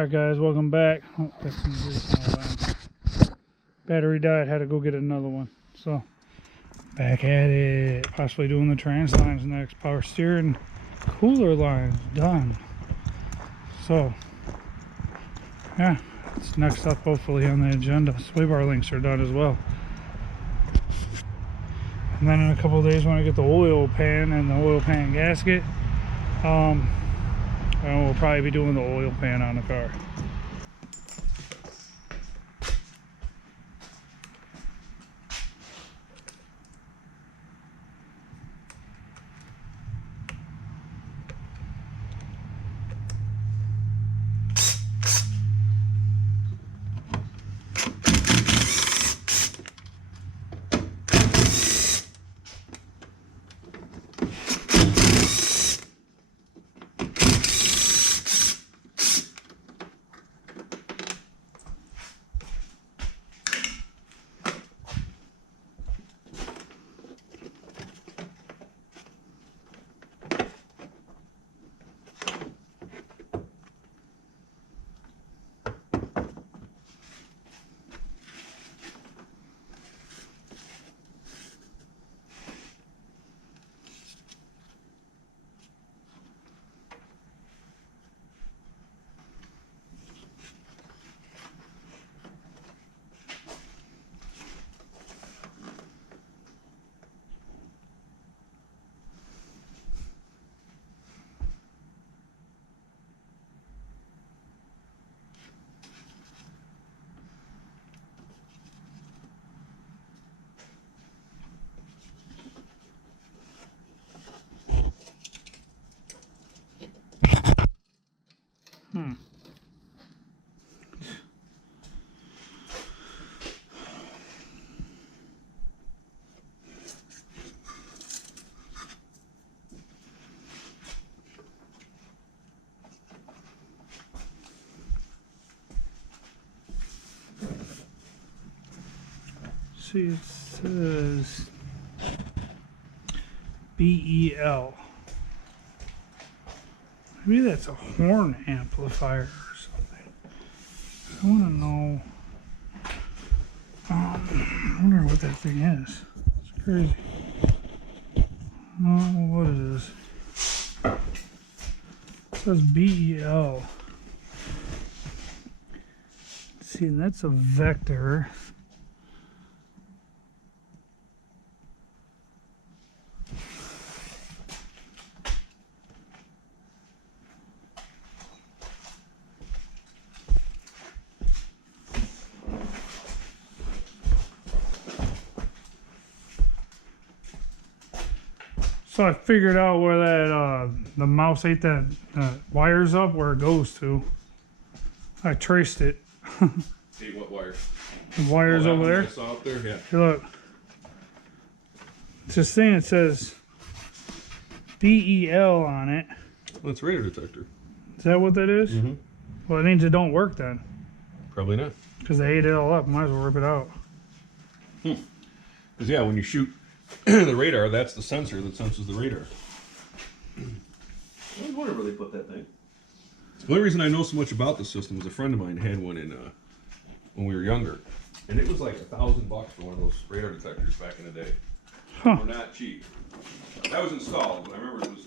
Alright guys, welcome back. Oh, got some grease on the line. Battery died, had to go get another one. So, back at it. Possibly doing the trans lines next. Power steering, cooler lines, done. So, yeah, it's next up hopefully on the agenda. Sway bar links are done as well. And then in a couple of days when I get the oil pan and the oil pan gasket, and we'll probably be doing the oil pan on the car. See, it says BEL. Maybe that's a horn amplifier or something. I want to know. I wonder what that thing is. It's crazy. Oh, what is this? It says BEL. See, that's a vector. So I figured out where that the mouse ate that wires up, where it goes to. I traced it. See what wire? The wires over there. I saw up there, yeah. Hey, look. It's this thing that says BEL on it. Well, it's radar detector. Is that what that is? Mm-hmm. Well, it means it don't work then. Probably not. Because they ate it all up. Might as well rip it out. Because yeah, when you shoot the radar, that's the sensor that senses the radar. I was wondering where they put that thing. The only reason I know so much about this system is a friend of mine had one in when we were younger, and it was like $1,000 for one of those radar detectors back in the day. Huh. They were not cheap. That was installed, but I remember it was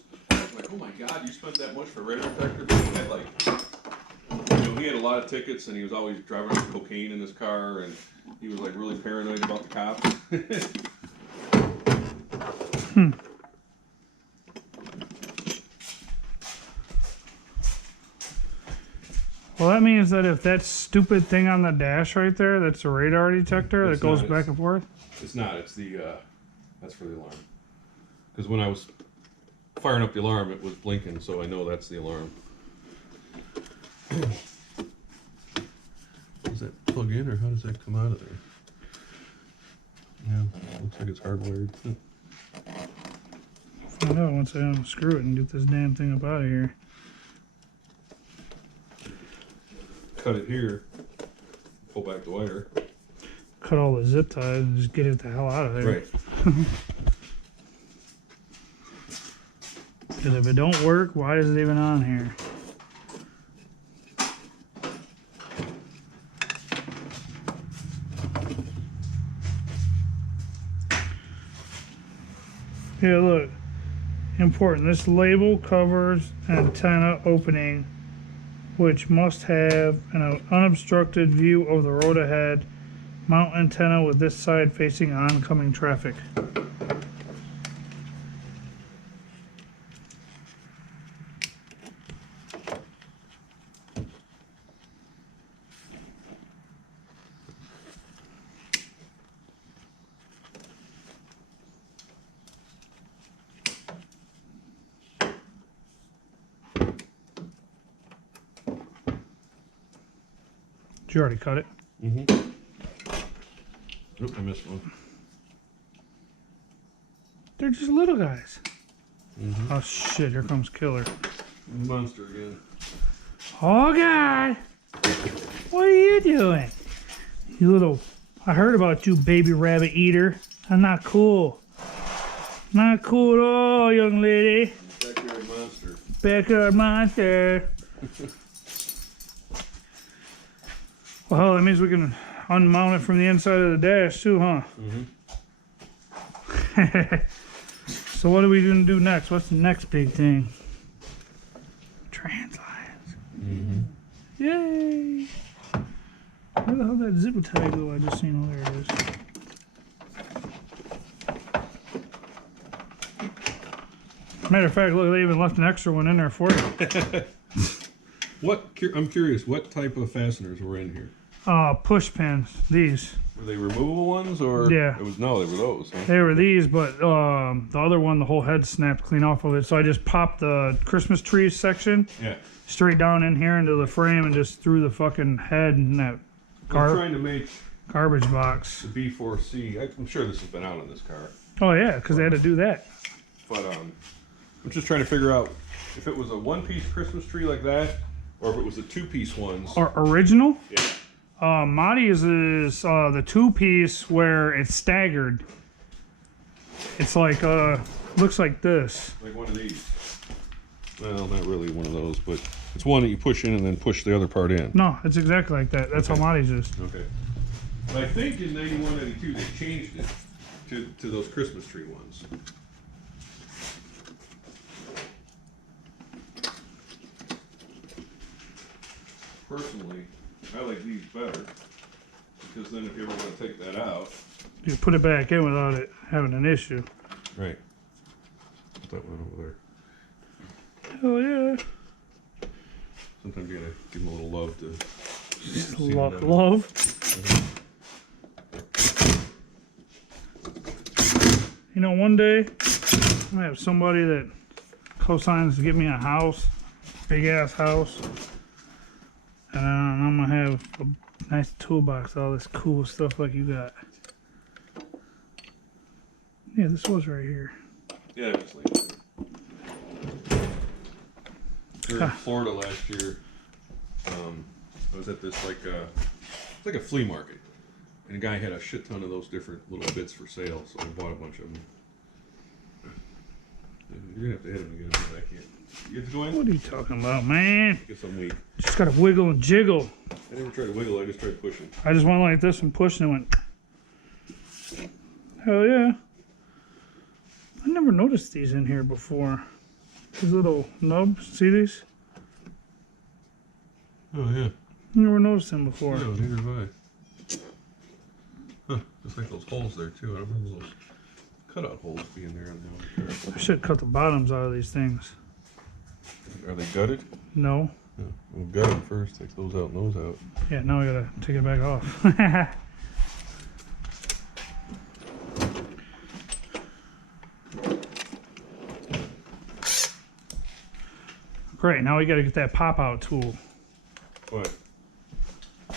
like, oh my God, you spent that much for a radar detector? But he had like, he had a lot of tickets, and he was always driving cocaine in his car, and he was like really paranoid about the cops. Well, that means that if that stupid thing on the dash right there, that's a radar detector that goes back and forth? It's not. It's the, that's for the alarm. Because when I was firing up the alarm, it was blinking, so I know that's the alarm. Does that plug in, or how does that come out of there? Yeah, looks like it's hardwired. Find out once I unscrew it and get this damn thing up out of here. Cut it here, pull back the wire. Cut all the zip ties and just get it the hell out of there. Right. Because if it don't work, why is it even on here? Yeah, look. Important. This label covers antenna opening, which must have an unobstructed view of the road ahead. Mount antenna with this side facing oncoming traffic. Did you already cut it? Mm-hmm. Oop, I missed one. They're just little guys. Mm-hmm. Oh shit, here comes Killer. Monster again. Oh God! What are you doing? You little... I heard about you, baby rabbit eater. I'm not cool. Not cool at all, young lady. Backyard monster. Backyard monster. Well, that means we can unmount it from the inside of the dash too, huh? Mm-hmm. So what are we going to do next? What's the next big thing? Trans lines. Mm-hmm. Yay! Where the hell did that zip tie go? I just seen. Oh, there it is. Matter of fact, look, they even left an extra one in there for you. I'm curious, what type of fasteners were in here? Push pins. These. Were they removable ones, or Yeah. No, they were those. Huh? They were these, but the other one, the whole head snapped clean off of it. So I just popped the Christmas trees section straight down in here into the frame and just threw the fucking head in that I'm trying to make garbage box. the B4C. I'm sure this has been out on this car, Oh yeah, because they had to do that. but I'm just trying to figure out if it was a one-piece Christmas tree like that, or if it was the two-piece ones. Or original? Yeah. Marty's is the two-piece where it's staggered. It's like looks like this. Like one of these. Well, not really one of those, but it's one that you push in and then push the other part in. No, it's exactly like that. That's how Marty's is. Okay. But I think in 91, 92 they changed it to those Christmas tree ones. Personally, I like these better, because then if you ever want to take that out, You put it back in without it having an issue. right. Put that one over there. Oh yeah. Sometimes you gotta give them a little love to Love. You know, one day I'm gonna have somebody that co-signs to get me a house, big ass house, and I'm gonna have a nice toolbox, all this cool stuff like you got. Yeah, this was right here. Yeah, it was like we were in Florida last year. I was at this it's like a flea market, and a guy had a shit ton of those different little bits for sale, so I bought a bunch of them. You're gonna have to hit him again, because I can't. You have to go in? What are you talking about, man? I guess I'm weak. Just gotta wiggle and jiggle. I never tried to wiggle, I just tried pushing. I just went like this and pushed and it went. Hell yeah. I never noticed these in here before. These little nubs, see these? Oh yeah. Never noticed them before. No, neither have I. Huh, just like those holes there too. I don't remember those cutout holes being there on the other car. I should cut the bottoms out of these things. Are they gutted? No. Yeah. We'll gut them first, take those out and those out. Yeah, now we gotta take it back off. Great, now we gotta get that pop-out tool. What? I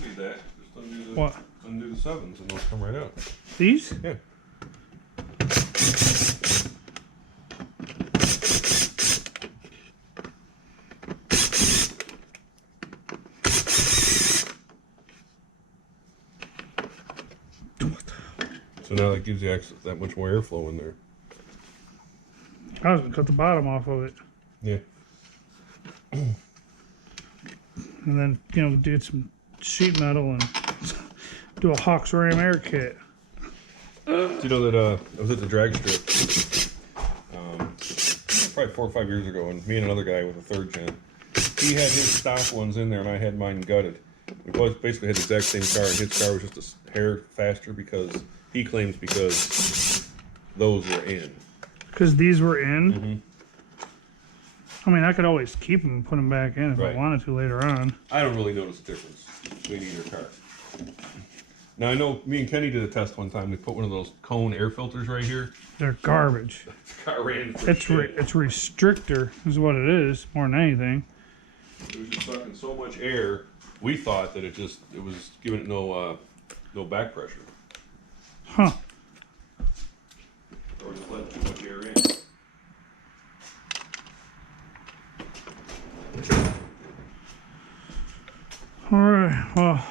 need that. Just undo the, What? undo the sevens and they'll come right out. These? Yeah. So now that gives you access, that much more airflow in there. I was gonna cut the bottom off of it. Yeah. And then, you know, do some sheet metal and do a Hawks Ram air kit. you know that I was at the drag strip probably 4 or 5 years ago, and me and another guy with a third gen, he had his stock ones in there, and I had mine gutted. We both basically had the exact same car, and his car was just a hair faster because he claims because those were in. Because these were in? Mm-hmm. I mean, I could always keep them and put them back in if I wanted to later on. I don't really notice a difference between either car. Now, I know me and Kenny did a test one time. We put one of those cone air filters right here. They're garbage. The car ran for it's restrictor is what it is, more than anything. It was just sucking so much air, we thought that it was giving it no back pressure. Huh. Or just letting too much air in. Alright, well,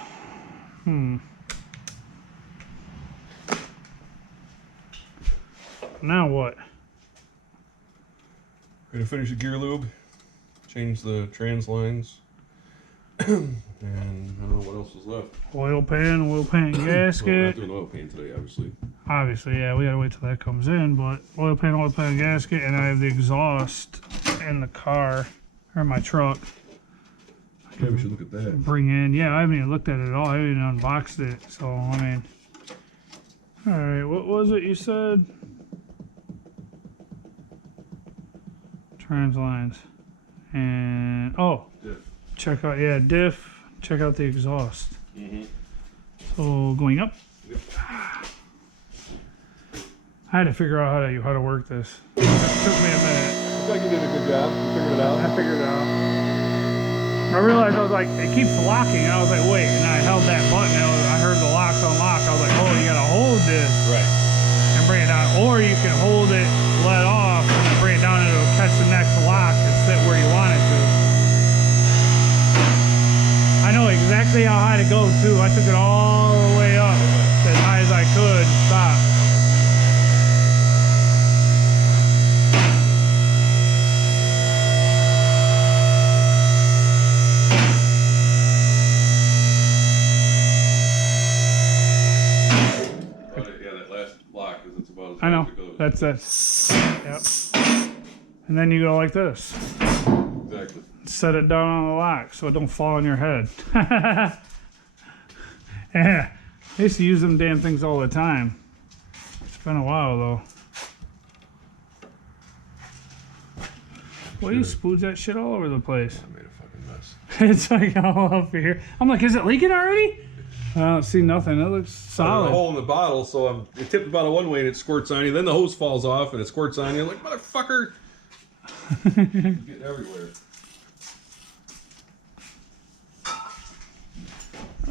now what? Gonna finish the gear lube, change the trans lines, and I don't know what else is left. Oil pan gasket. Well, we're not doing oil pan today, obviously. Obviously, yeah, we gotta wait till that comes in, but oil pan gasket, and I have the exhaust in the car, or my truck. Yeah, we should look at that. Bring in, yeah, I haven't even looked at it at all. I haven't even unboxed it, so I mean. Alright, what was it you said? Trans lines. And, oh, Diff. check out, yeah, diff, check out the exhaust. Mm-hmm. So, going up. Yep. I had to figure out how to work this. It took me a minute. Looks like you did a good job. You figured it out. I figured it out. I realized, I was like, it keeps locking. I was like, wait, and I held that button. I heard the locks unlock. I was like, oh, you gotta hold this and bring it down. Or you can hold it, let off, and then bring it down and it'll catch the next lock and sit where you want it to. I know exactly how high to go, too. I took it all the way up as high as I could and stopped. I know, that's it. Yep. And then you go like this. Exactly. Set it down on the lock so it don't fall on your head. Yeah, I used to use them damn things all the time. It's been a while though. Well, you spooge that shit all over the place. I made a fucking mess. It's like all up here. I'm like, is it leaking already? I don't see nothing. It looks solid. There's a hole in the bottle, so you tip the bottle one way and it squirts on you. Then the hose falls off and it squirts on you. I'm like, motherfucker. It's getting everywhere.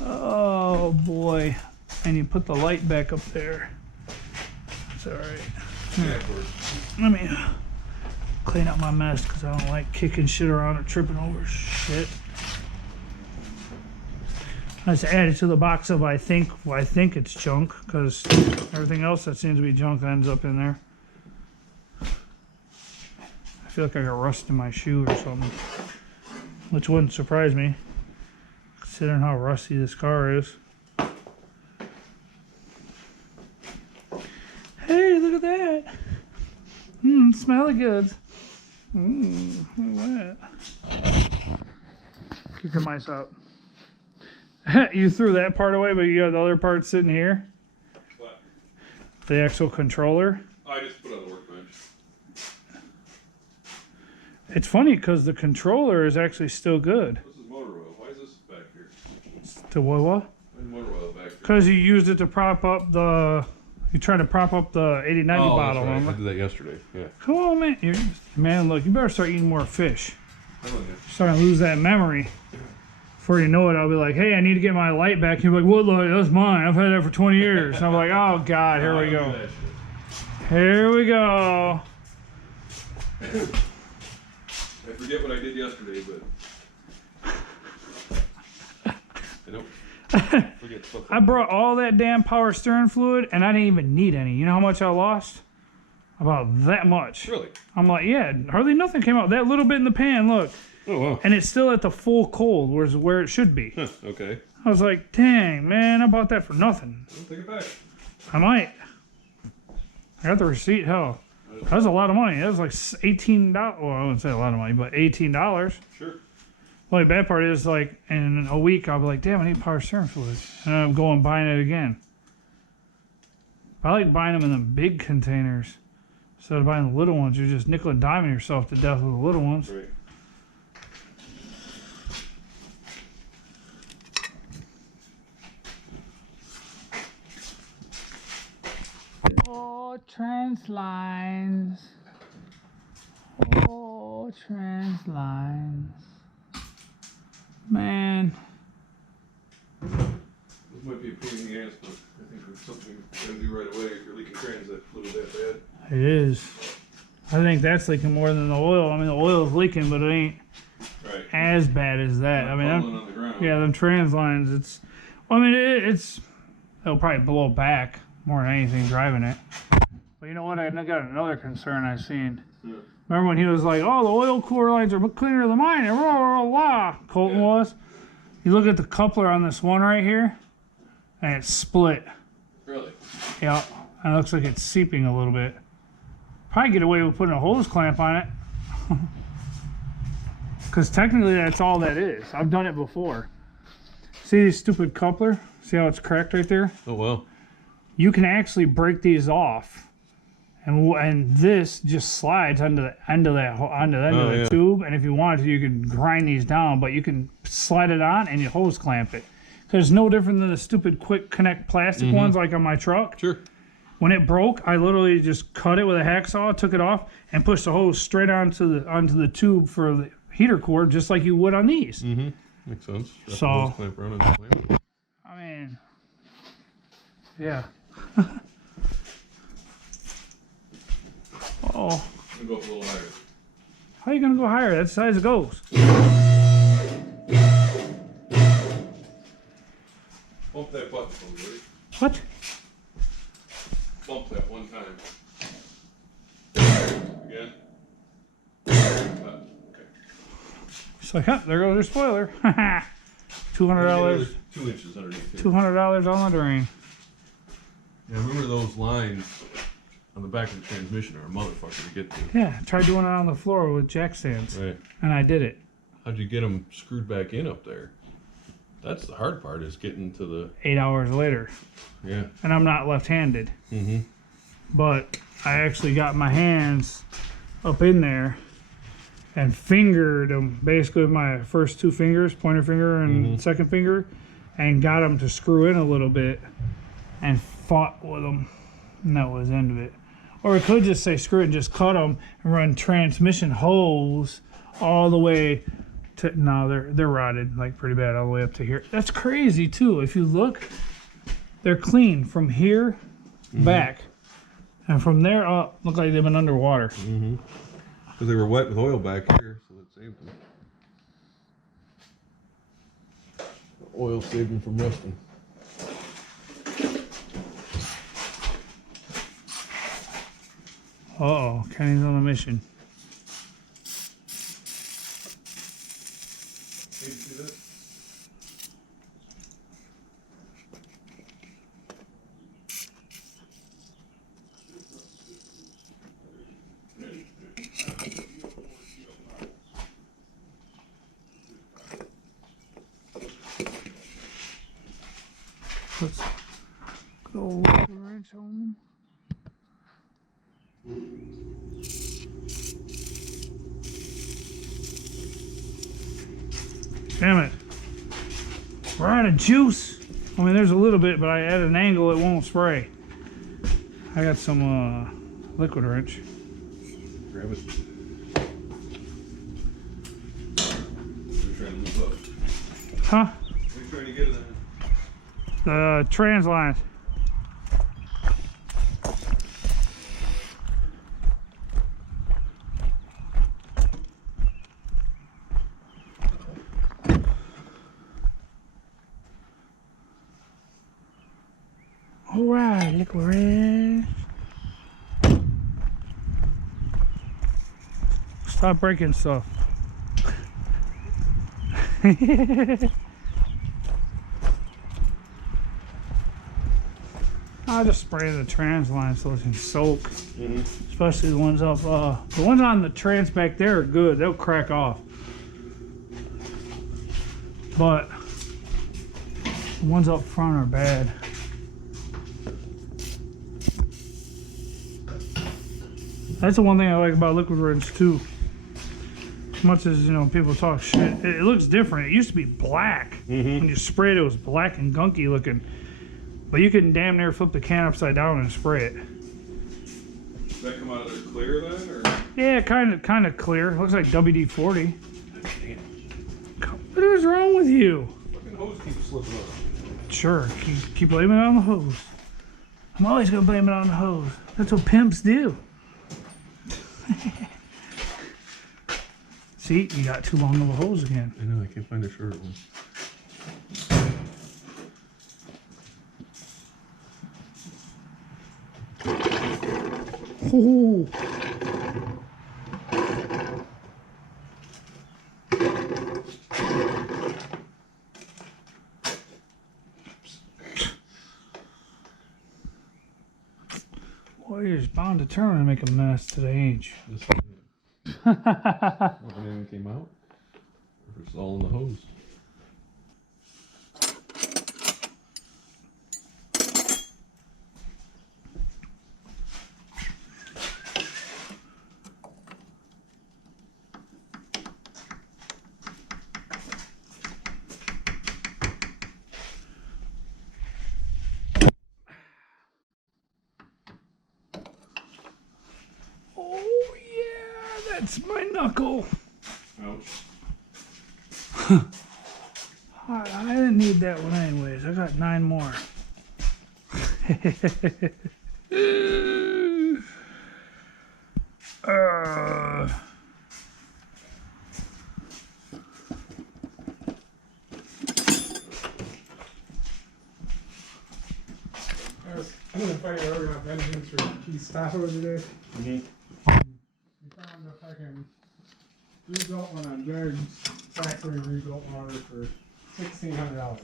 Oh boy. And you put the light back up there. It's alright. Let me clean up my mess because I don't like kicking shit around or tripping over shit. I just add it to the box of I think it's junk, because everything else that seems to be junk ends up in there. I feel like I got rust in my shoe or something, which wouldn't surprise me considering how rusty this car is. Hey, look at that! Smelly good. Look at that. Kick your mice out. You threw that part away, but you got the other part sitting here? What? The actual controller? I just put it on the workbench. It's funny because the controller is actually still good. This is motor oil. Why is this back here? To what? Why is motor oil back here? Because you used it to prop up the... You tried to prop up the 80-90 bottle, that's right. remember? I did that yesterday, yeah. Come on, man. Man, look, you better start eating more fish. You're starting to lose that memory. Before you know it, I'll be like, hey, I need to get my light back. You'll be like, what light? That's mine. I've had that for 20 years. And I'm like, oh, God, here we go. Here we go. I forget what I did yesterday, but... Forget stuff. I brought all that damn power steering fluid, and I didn't even need any. You know how much I lost? About that much. Really? I'm like, yeah, hardly nothing came out. That little bit in the pan, look. Oh, wow. And it's still at the full cold, where it should be. Huh, okay. I was like, dang, man, I bought that for nothing. I'll take it back. I might. I got the receipt. Hell, that was a lot of money. That was like $18. Well, I wouldn't say a lot of money, but $18. Sure. The only bad part is, like, in a week, I'll be like, damn, I need power steering fluid. And I'm going buying it again. I like buying them in the big containers. Instead of buying the little ones, you're just nickel and diming yourself to death with the little ones. Right. Oh, trans lines. Oh, trans lines. Man. This might be a pain in the ass, but I think it's something you gotta do right away if you're leaking trans that fluid that bad. It is. I think that's leaking more than the oil. I mean, the oil is leaking, but it ain't as bad as that. I mean, on the ground. yeah, them trans lines, it's, well, I mean, it'll probably blow back more than anything driving it. But you know what? I got another concern I seen. Yeah. Remember when he was like, oh, the oil cooler lines are cleaner than mine, and blah, blah, blah, Colton was? You look at the coupler on this one right here, and it's split. Really? Yeah, and it looks like it's seeping a little bit. Probably get away with putting a hose clamp on it. Because technically that's all that is. I've done it before. See this stupid coupler? See how it's cracked right there? Oh, well. You can actually break these off. And this just slides onto the end of the tube. And if you wanted to, you could grind these down. But you can slide it on and you hose clamp it. Because it's no different than the stupid quick connect plastic ones like on my truck. Sure. When it broke, I literally just cut it with a hacksaw, took it off, and pushed the hose straight onto the tube for the heater cord, just like you would on these. Mm-hmm. Makes sense. So, I mean, yeah. Oh. I'm gonna go up a little higher. How are you gonna go higher? That's the size it goes. Bump that button for me, ready? What? Bump that one time. Again. Okay. It's like, huh, there goes your spoiler. $200. 2 inches underneath here. $200 on the drain. Yeah, remember those lines on the back of the transmission are a motherfucker to get to. Yeah, try doing it on the floor with jack stands. Right. And I did it. How'd you get them screwed back in up there? That's the hard part, is getting to the... 8 hours later. Yeah. And I'm not left-handed. Mm-hmm. But I actually got my hands up in there and fingered them basically with my first two fingers, pointer finger and second finger, and got them to screw in a little bit and fought with them. And that was the end of it. Or it could just say screw it and just cut them and run transmission hose all the way to... No, they're rotted like pretty bad all the way up to here. That's crazy too. If you look, they're clean from here back. And from there up, look like they've been underwater. Mm-hmm. Because they were wet with oil back here, so that saved them. The oil saved them from rusting. Uh-oh, Kenny's on a mission. Hey, you see that? Let's go with the wrench on. Damn it. We're out of juice. I mean, there's a little bit, but I add an angle, it won't spray. I got some liquid wrench. Grab it. We're trying to move up. Huh? We're trying to get it in. The trans lines. All right, liquid wrench. Stop breaking stuff. I just spray the trans line so it can soak. Mm-hmm. Especially the ones up, the ones on the trans back there are good. They'll crack off. But the ones up front are bad. That's the one thing I like about liquid rinse too. As much as, you know, people talk shit, it looks different. It used to be black. When you sprayed it, it was black and gunky looking. But you can damn near flip the can upside down and spray it. Does that come out of there clear then, or? Yeah, kind of clear. Looks like WD-40. What is wrong with you? Fucking hose keeps slipping up. Sure, keep blaming it on the hose. I'm always gonna blame it on the hose. That's what pimps do. See, you got too long of a hose again. I know, I can't find a short one. Ooh. Boy, you're just bound to turn and make a mess today, ain't you? Nothing even came out? Or it's all in the hose? Oh yeah, that's my knuckle. Ouch. I didn't need that one anyways. I got 9 more. I'm gonna find out we're not vengeance for key stop over today. Mm-hmm. We found a fucking rebuilt one on Jared's factory rebuilt motor for $1,600.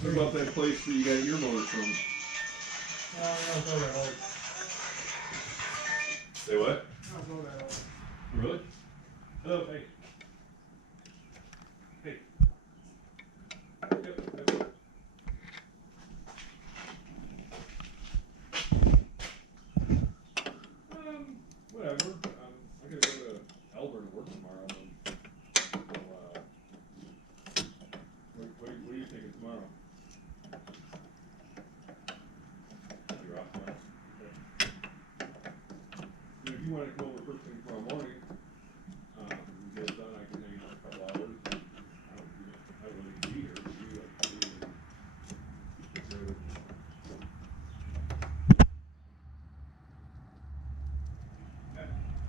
What about that place that you got your motor from? I don't know that old. Say what? I don't know that old. Really? Oh, hey. Hey. Yep. Whatever. I gotta go to Elburn to work tomorrow. What are you thinking tomorrow? You're off tomorrow? Okay. If you want to come over first thing tomorrow morning, we get it done, I can hang out a couple hours. I don't really be here.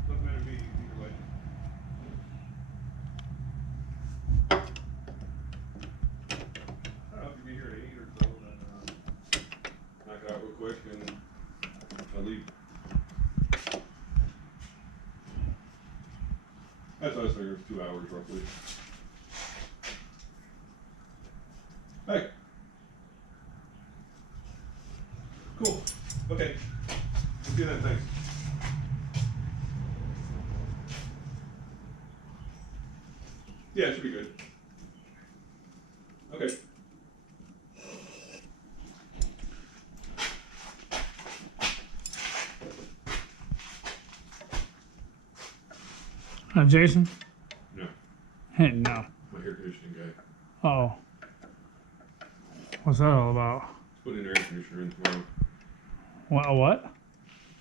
Doesn't matter to me either way. I don't know if you'll be here at 8 or so, then knock it out real quick and I'll leave. That's what I was figuring, 2 hours roughly. Hey. Cool. Okay. We'll do that, thanks. Yeah, it should be good. Okay. Jason? No, Hey, no. my air conditioning guy. Oh. What's that all about? Let's put an air conditioner in tomorrow. What?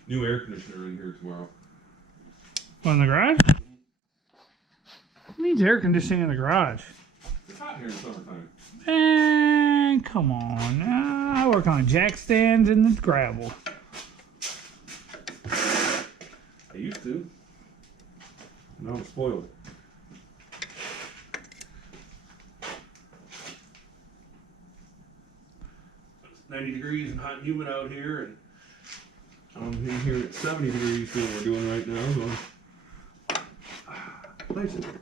New air conditioner in here tomorrow. In the garage? What needs air conditioning in the garage? It's hot here in the summertime. Man, come on. I work on jack stands and gravel. I used to. Now I'm spoiled. It's 90 degrees and hot and humid out here, and I'm in here at 70 degrees for what we're doing right now. Going, nice in here.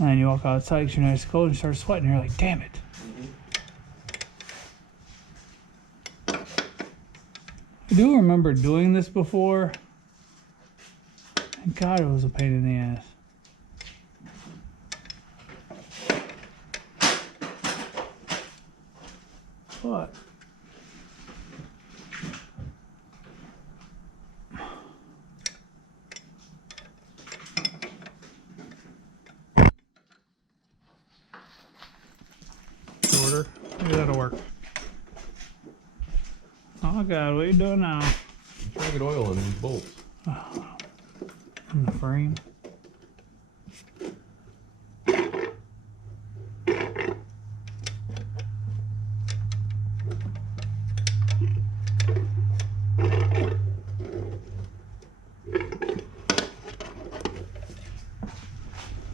And you walk outside because you're nice cold and you start sweating. You're like, damn it. I do remember doing this before. And God, it was a pain in the ass. But shorter. Maybe that'll work. Oh God, what are you doing now? I'm trying to get oil in these bolts. In the frame.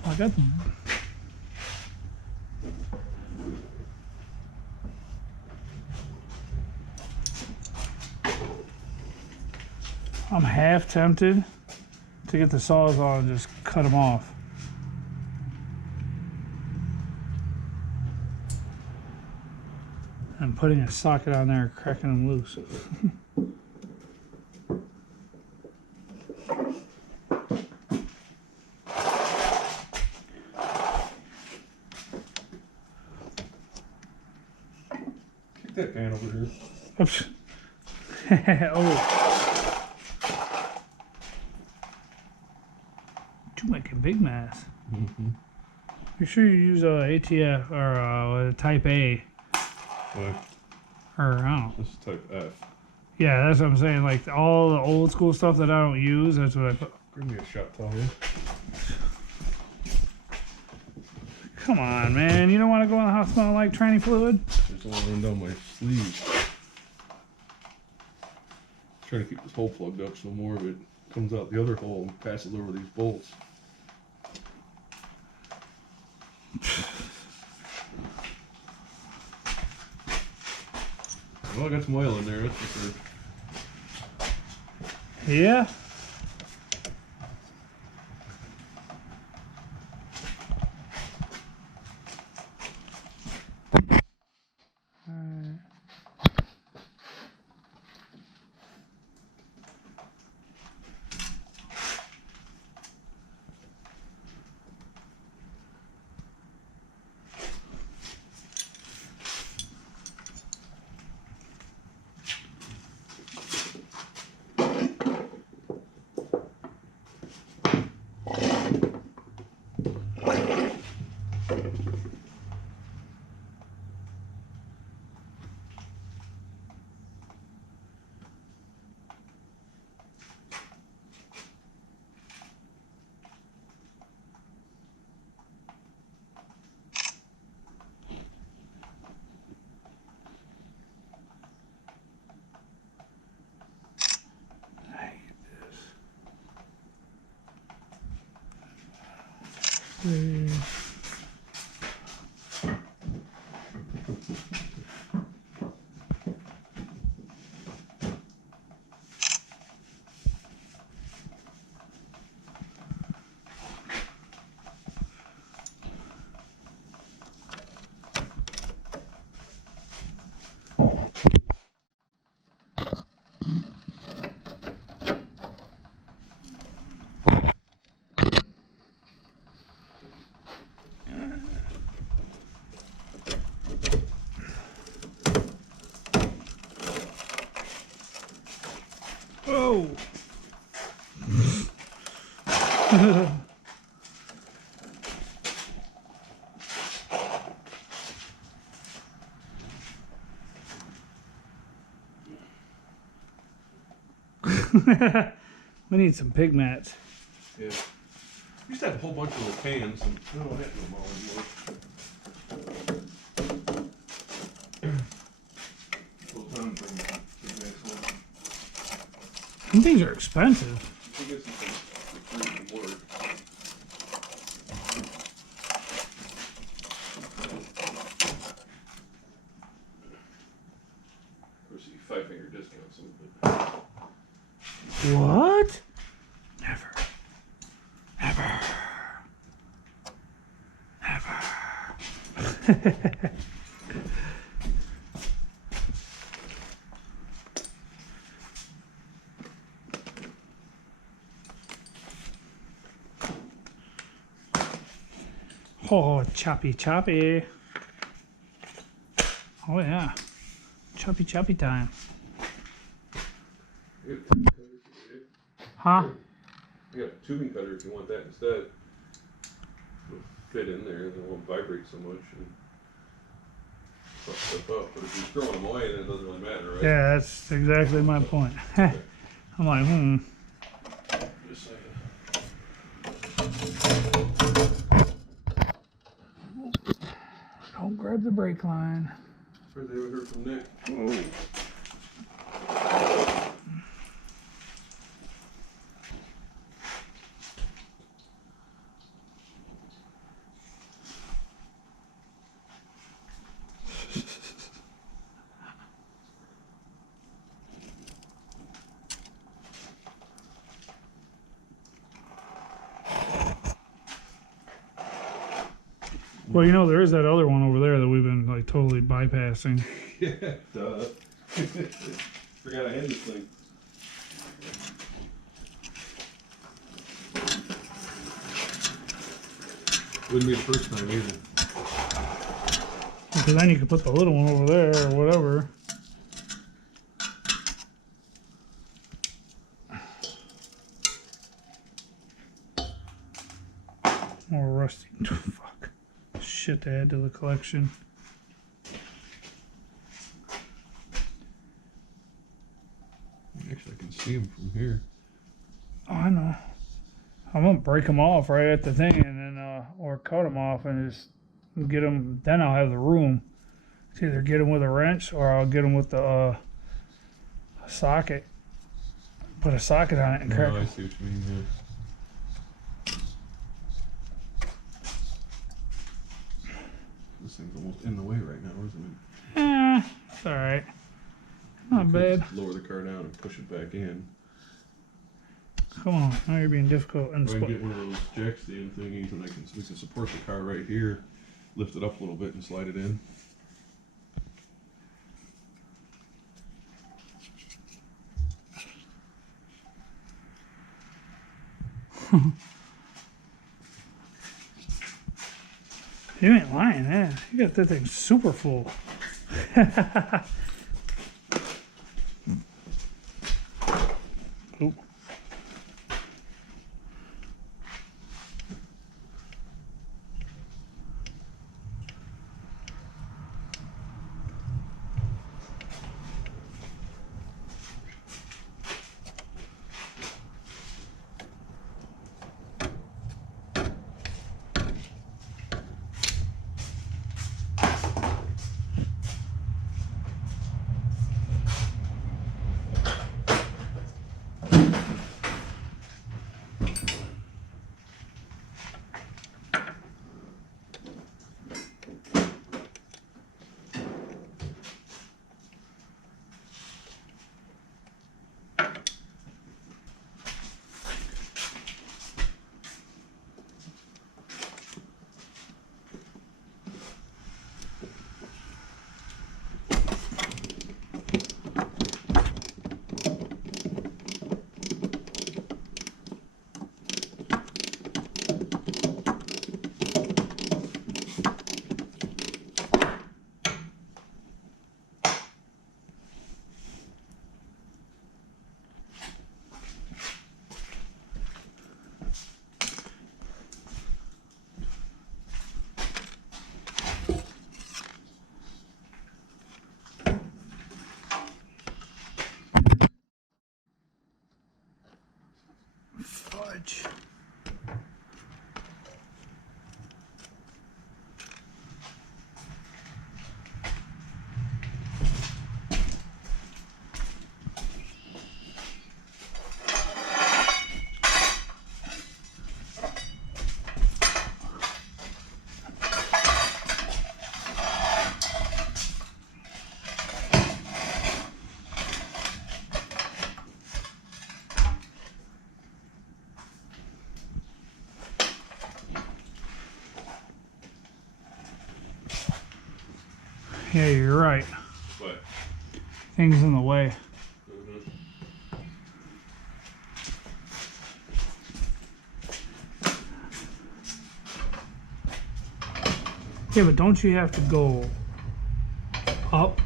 I got them. I'm half tempted to get the Sawzall and just cut them off. I'm putting a socket on there, cracking them loose. Kick that pan over here. Oops. Oh. You make a big mess. You sure you use ATF or Type A? What? Or I don't know. This is type F. Yeah, that's what I'm saying. Like all the old school stuff that I don't use, that's what I put. Bring me a shot towel. Come on, man. You don't want to go in the house smelling like tranny fluid? There's one run down my sleeve. Trying to keep this hole plugged up so more of it comes out the other hole and passes over these bolts. Well, I got some oil in there, that's for sure. Yeah. Whoa. We need some pig mats. Yeah. We used to have a whole bunch of little cans and I don't have them all anymore. Some things are expensive. I guess it's free from work. Of course, you 5-finger discounts them, but What? Never. Never. Never. Oh, choppy, choppy. Oh yeah, choppy, choppy time. You got a tubing cutter if you Huh? got a tubing cutter if you want that instead. It'll fit in there and it won't vibrate so much and fuck stuff up. But if you're throwing them away, then it doesn't really matter, right? Yeah, that's exactly my point. I'm like, Just saying. don't grab the brake line. First I ever heard from Nick. Oh. Well, you know, there is that other one over there that we've been like totally bypassing. Yeah, duh. Forgot I had this thing. Wouldn't be the first time either. Because then you could put the little one over there or whatever. More rusty. Fuck. Shit to add to the collection. Actually, I can see them from here. Oh, I know. I won't break them off right at the thing and then, or cut them off and just get them. Then I'll have the room to either get them with a wrench or I'll get them with the socket. Put a socket on it and crack Oh, I it. see what you mean, yeah. This thing's almost in the way right now, isn't it? It's alright. Not You could bad. just lower the car down and push it back in. Come on, now you're being difficult. And If I can get one of those jack stand thingies and we can support the car right here, lift it up a little bit and slide it in. You ain't lying, man. You got that thing super full. Oop. Fudge. Yeah, you're right. But Things in the way. Yeah, but don't you have to go up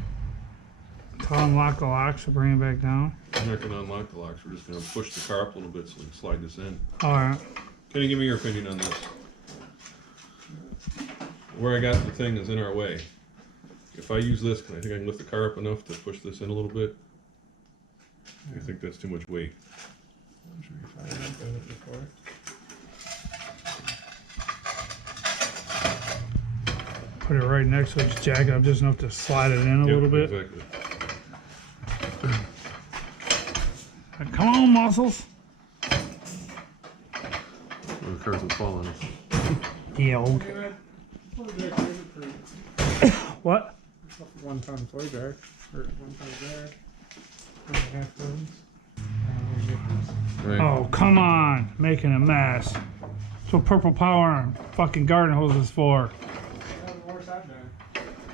to unlock the locks to bring it back down? I'm not gonna unlock the locks, we're just gonna push the car up a little bit so we can slide this in. Alright. Can you give me your opinion on this? Where I got the thing is in our way. If I use this, I think I can lift the car up enough to push this in a little bit. I think that's too much weight. Should be fine. I've done it before. Put it right next to it, just jack it up just enough to slide it in a little bit. Exactly. Come on, muscles. Well, the cars will fall on us. Yeah, okay. What? 1 ton toy jar, or 1 ton jar, 1.5 tons. Right. Oh, come on. Making a mess. That's what Purple Power and fucking garden hose is for. That was the worst I've done.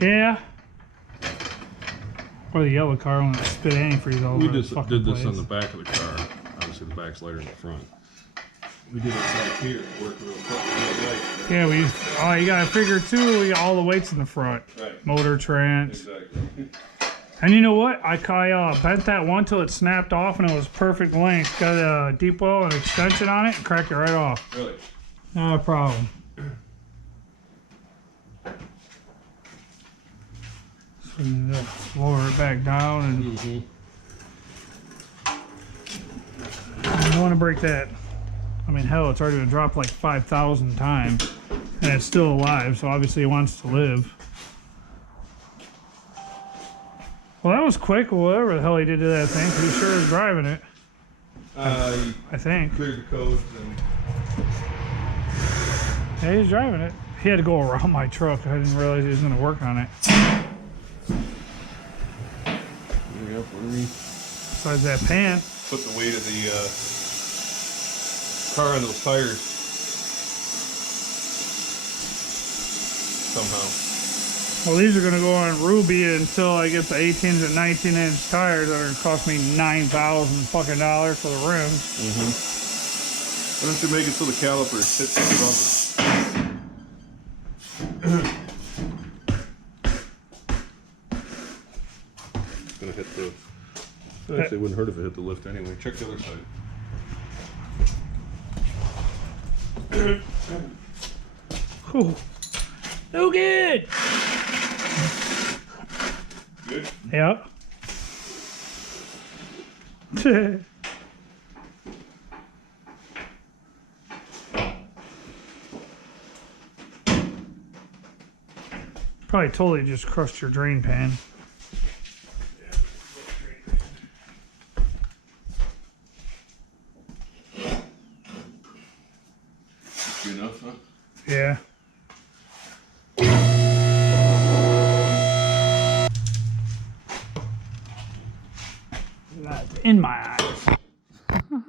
Yeah. Or the yellow car when it spit antifreeze all over We the just fucking did this place. on the back of the car. Obviously, the back's lighter than the front. We did it right here. It worked real quick. Yeah, you gotta figure too, we got all the weights in the front. Right. Motor trans. Exactly. And you know what? I bent that one till it snapped off and it was perfect length. Got a deep well and extension on it and cracked it right off. Really? Not a problem. So you just lower it back down and Mm-hmm. I don't want to break that. I mean, hell, it's already been dropped like 5,000 times and it's still alive, so obviously it wants to live. Well, that was quick. Well, whatever the hell he did to that thing, 'cause he sure is driving it. You I think. cleared the codes and Yeah, he's driving it. He had to go around my truck. I didn't realize he was going to work on it. Besides that pan. put the weight of the car on those tires somehow. Well, these are going to go on Ruby until I get the 18 and 19 inch tires that are going to cost me $9,000 fucking dollars for the rims. Mm-hmm. Why don't you make it so the calipers hit the rubber? It's gonna hit the. Actually, it wouldn't hurt if it hit the lift anyway. Check the other side. Whew. So good. Good. Yep. Probably totally just crushed your drain pan. Good enough, huh? Yeah. That's in my eyes. Actually,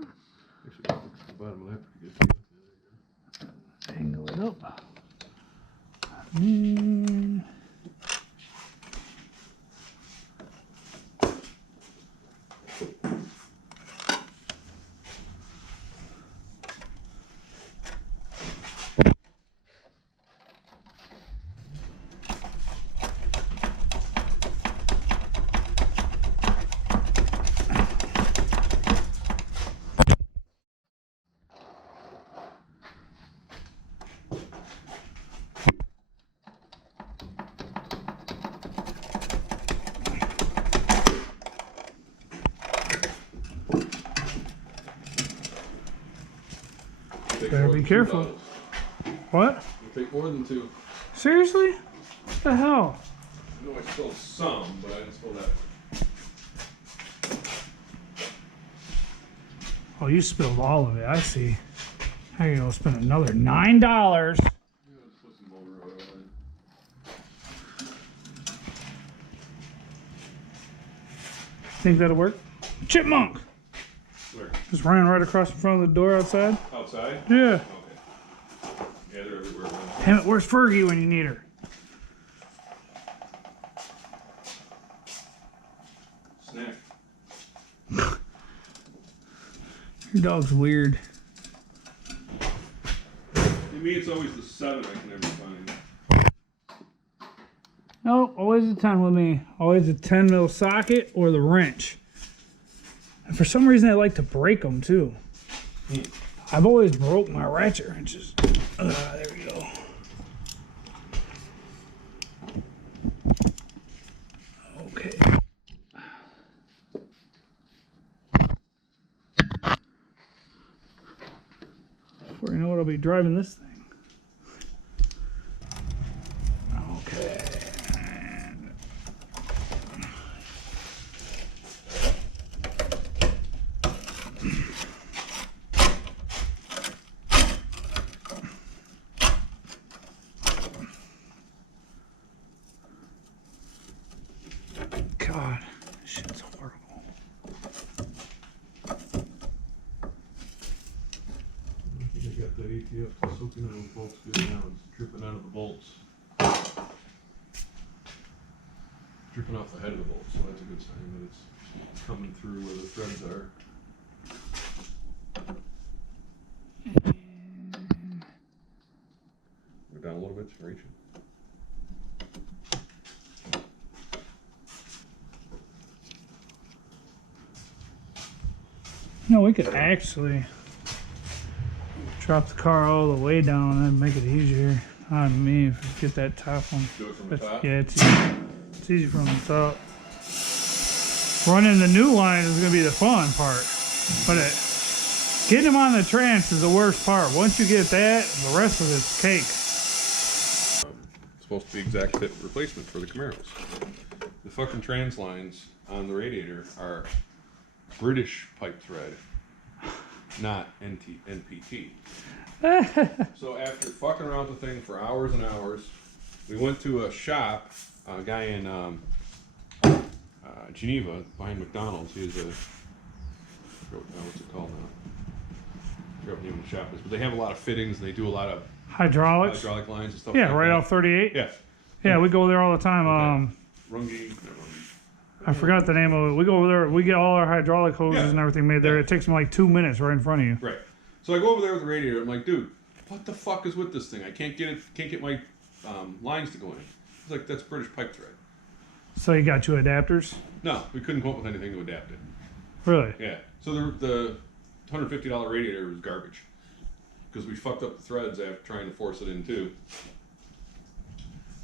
fix the bottom of that pretty good. Angle it up. Mm. Better be careful. What? It'll take more than two. Seriously? What the hell? I know I spilled some, but I didn't spill that. Oh, you spilled all of it. I see. I gotta go spend another $9. Yeah, let's put some motor oil in. Think that'll work? Chipmunk! Where? Just running right across in front of the door outside? Outside? Yeah. Okay. Yeah, they're everywhere. Damn it, where's Fergie when you need her? Snack. Your dog's weird. To me, it's always the 7 I can never find. always a 10 with me. Always a 10 mil socket or the wrench. And for some reason, I like to break them too. I've always broke my ratchet wrenches. There we go. Okay. Before you know it, I'll be driving this thing. Okay. God, this shit's horrible. I think I got that ATF soaking in the bolts good now. It's dripping out of the bolts. Dripping off the head of the bolt, so that's a good sign that it's coming through where the threads are. Go down a little bit, reach it. No, we could actually drop the car all the way down and make it easier on me if we get that top one. Do it from the top? Yeah, it's easy. It's easy from the top. Running the new line is going to be the fun part, but getting them on the trans is the worst part. Once you get that, the rest of it's cake. It's supposed to be exact fit replacement for the Camaros. The fucking trans lines on the radiator are British pipe thread, not NPT. So after fucking around with the thing for hours and hours, we went to a shop, a guy in Geneva behind McDonald's. He has a, what's it called now? I forgot what the name of the shop is, but they have a lot of fittings and they do a lot of Hydraulics. hydraulic lines and stuff. Yeah, like right that. off 38. Yeah. Yeah, we go there all the time. Rungy. I forgot the name of it. We go over there. We get all our hydraulic hoses and everything made there. It takes them like 2 minutes right in front of you. Right. So I go over there with the radiator. I'm like, dude, what the fuck is with this thing? I can't get it. Can't get my lines to go in. He's like, that's British pipe thread. So you got 2 adapters? No, we couldn't come up with anything to adapt it. Really? Yeah. So the $150 radiator was garbage because we fucked up the threads after trying to force it in too.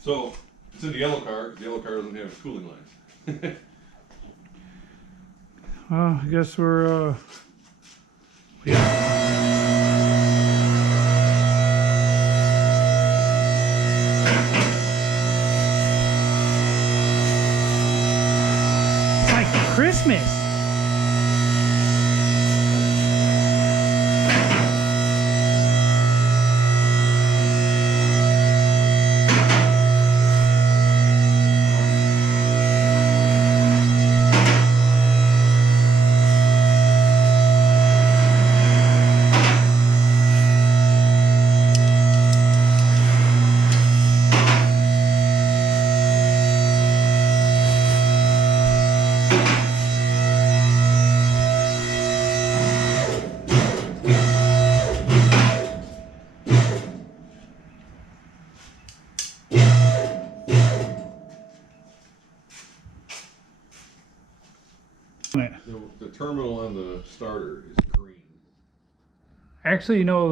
So it's in the yellow car. The yellow car doesn't have cooling lines. Well, I guess we're yeah. It's like Christmas. The terminal on the starter is green. Actually, you know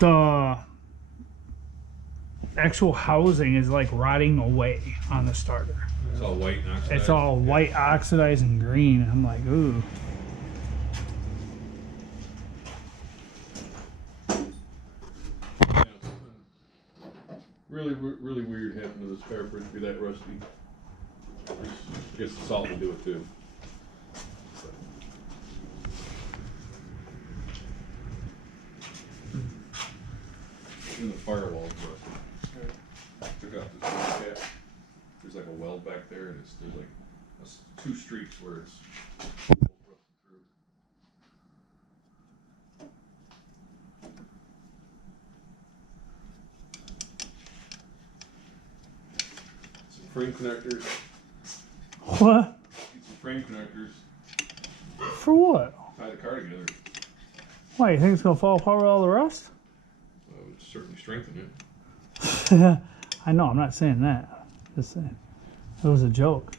the actual housing is like rotting away on the starter. It's all white and oxidized. It's all white, oxidized, and green. I'm like, ooh. Yeah, really weird happened to this car for it to be that rusty. I guess the salt would do it too. Even the firewall's rusty. Took out this cap. There's like a weld back there, and there's like 2 streaks where it's rusted through. Some frame connectors. What? Get some frame connectors. For what? Tie the car together. Why, you think it's gonna fall apart with all the rust? It would certainly strengthen it. I know, I'm not saying that. Just saying. It was a joke.